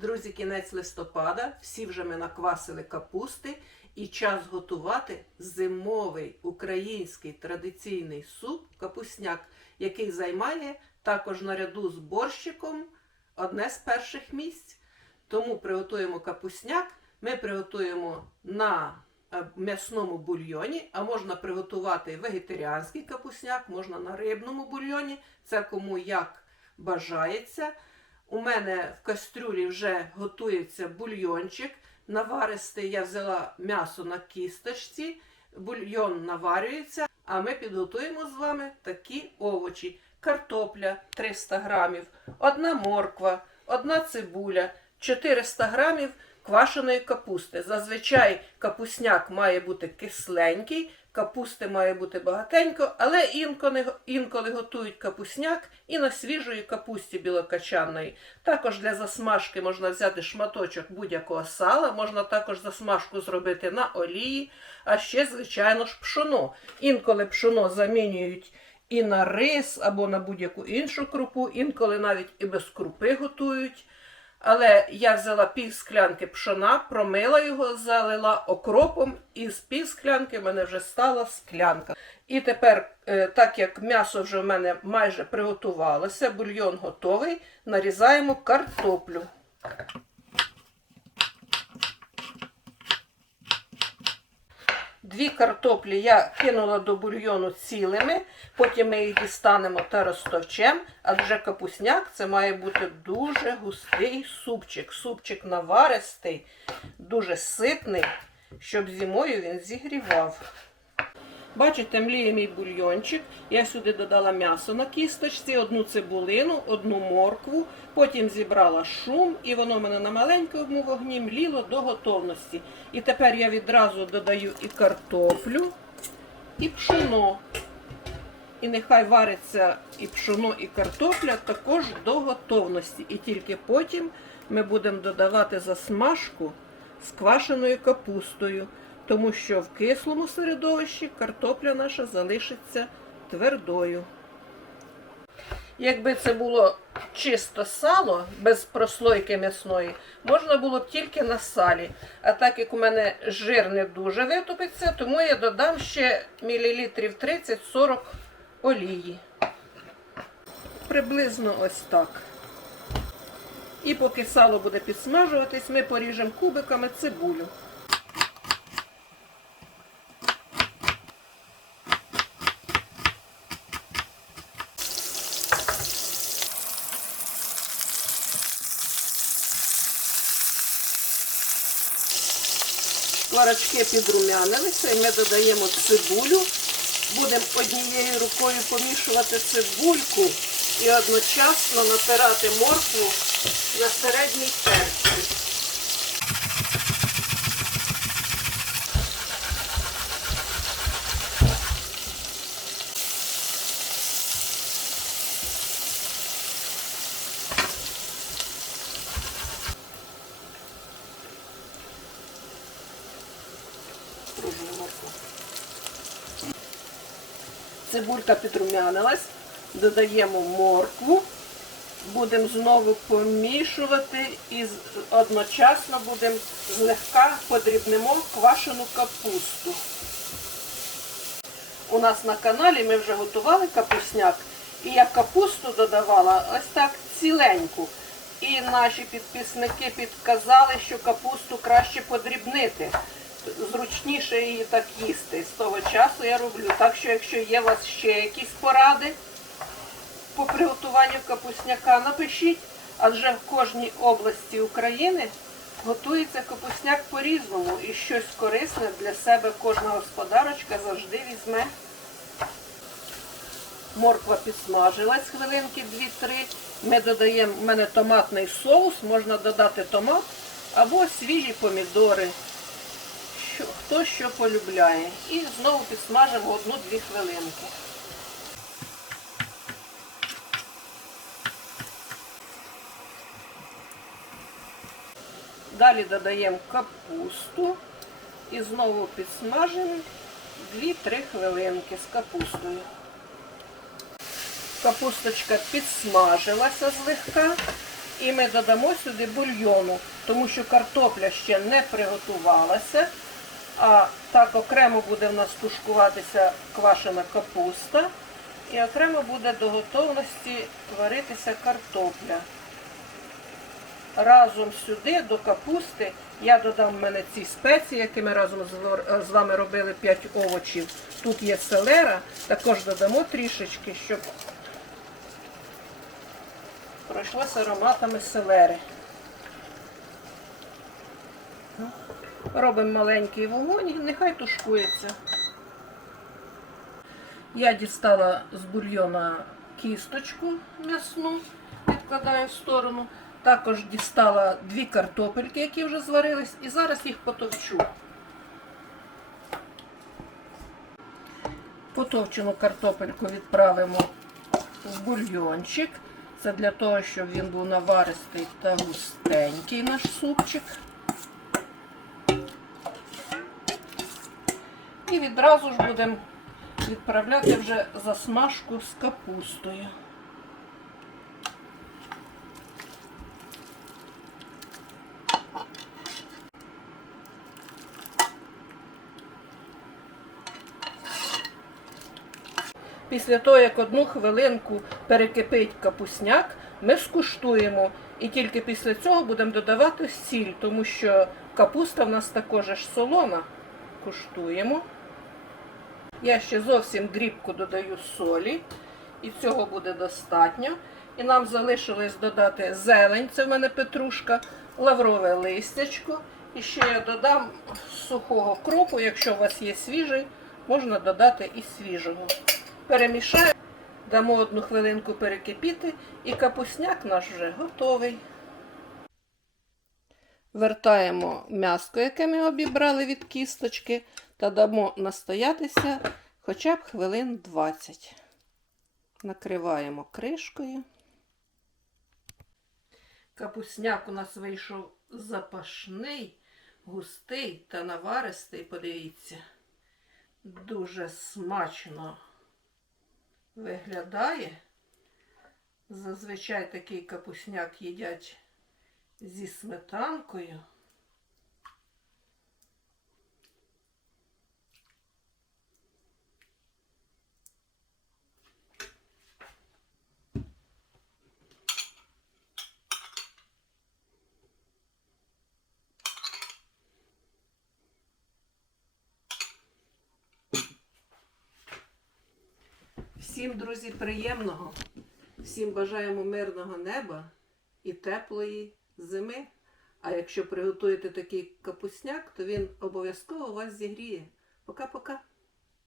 Друзі, кінець листопада, всі вже ми наквасили капусти і час готувати зимовий український традиційний суп капусняк, який займає також наряду з борщиком одне з перших місць. Тому приготуємо капусняк. Ми приготуємо на е, м'ясному бульйоні, а можна приготувати вегетаріанський капусняк, можна на рибному бульйоні. Це кому як бажається. У мене в кастрюлі вже готується бульйончик. Наваристий я взяла м'ясо на кісточці, бульйон наварюється, а ми підготуємо з вами такі овочі: картопля 300 грамів, одна морква, одна цибуля, 400 грамів квашеної капусти. Зазвичай капусняк має бути кисленький, капусти має бути багатенько, але інколи, інколи готують капусняк і на свіжої капусті білокачаної. Також для засмажки можна взяти шматочок будь-якого сала, можна також засмажку зробити на олії, а ще, звичайно ж, пшоно. Інколи пшоно замінюють і на рис або на будь-яку іншу крупу, інколи навіть і без крупи готують. Але я взяла пів склянки пшона, промила його, залила окропом, і з пів склянки в мене вже стала склянка. І тепер, е, так як м'ясо вже в мене майже приготувалося, бульйон готовий, нарізаємо картоплю. Дві картоплі я кинула до бульйону цілими, потім ми їх дістанемо та розтовчемо, адже капусняк це має бути дуже густий супчик. Супчик наваристий, дуже ситний, щоб зимою він зігрівав. Бачите, мліє мій бульйончик. Я сюди додала м'ясо на кісточці, одну цибулину, одну моркву, потім зібрала шум, і воно в мене на маленькому вогні мліло до готовності. І тепер я відразу додаю і картоплю, і пшоно. І нехай вариться і пшоно, і картопля також до готовності. І тільки потім ми будемо додавати засмажку з квашеною капустою, тому що в кислому середовищі картопля наша залишиться твердою. Якби це було чисто сало, без прослойки м'ясної, можна було б тільки на салі. А так як у мене жир не дуже витопиться, тому я додам ще мілілітрів 30-40 олії. Приблизно ось так. І поки сало буде підсмажуватись, ми поріжемо кубиками цибулю. Шкварочки підрумянилися і ми додаємо цибулю. Будемо однією рукою помішувати цибульку і одночасно натирати моркву на середній терці. Кружну моркву. Цибулька підрумянилась, додаємо моркву, будемо знову помішувати і одночасно будемо злегка подрібнемо квашену капусту. У нас на каналі ми вже готували капусняк, і я капусту додавала ось так ціленьку. І наші підписники підказали, що капусту краще подрібнити зручніше її так їсти. З того часу я роблю. Так що, якщо є у вас ще якісь поради по приготуванню капусняка, напишіть, адже в кожній області України готується капусняк по-різному і щось корисне для себе кожна господарочка завжди візьме. Морква підсмажилась хвилинки 2-3. Ми додаємо, в мене томатний соус, можна додати томат або свіжі помідори хто що полюбляє. І знову підсмажимо одну-дві хвилинки. Далі додаємо капусту і знову підсмажимо 2-3 хвилинки з капустою. Капусточка підсмажилася злегка. І ми додамо сюди бульйону, тому що картопля ще не приготувалася. А так окремо буде в нас тушкуватися квашена капуста. І окремо буде до готовності варитися картопля. Разом сюди до капусти я додам в мене ці спеції, які ми разом з вами робили 5 овочів. Тут є селера, також додамо трішечки, щоб пройшлося ароматами селери. Робимо маленький вогонь, нехай тушкується. Я дістала з бульйона кісточку м'ясну, відкладаю в сторону. Також дістала дві картопельки, які вже зварились, і зараз їх потовчу. Потовчену картопельку відправимо в бульйончик. Це для того, щоб він був наваристий та густенький наш супчик. І відразу ж будемо відправляти вже засмажку з капустою. Після того, як одну хвилинку перекипить капусняк, ми скуштуємо. І тільки після цього будемо додавати сіль, тому що капуста в нас також ж солона. Куштуємо. Я ще зовсім дрібку додаю солі, і цього буде достатньо. І нам залишилось додати зелень, це в мене петрушка, лаврове листячко. І ще я додам сухого кропу, якщо у вас є свіжий, можна додати і свіжого. Перемішаємо, дамо одну хвилинку перекипіти, і капусняк наш вже готовий. Вертаємо м'яско, яке ми обібрали від кісточки, та дамо настоятися хоча б хвилин 20. Накриваємо кришкою. Капусняк у нас вийшов запашний, густий та наваристий, подивіться. Дуже смачно виглядає. Зазвичай такий капусняк їдять зі сметанкою. Всім, друзі, приємного, всім бажаємо мирного неба і теплої зими. А якщо приготуєте такий капусняк, то він обов'язково вас зігріє. Пока-пока.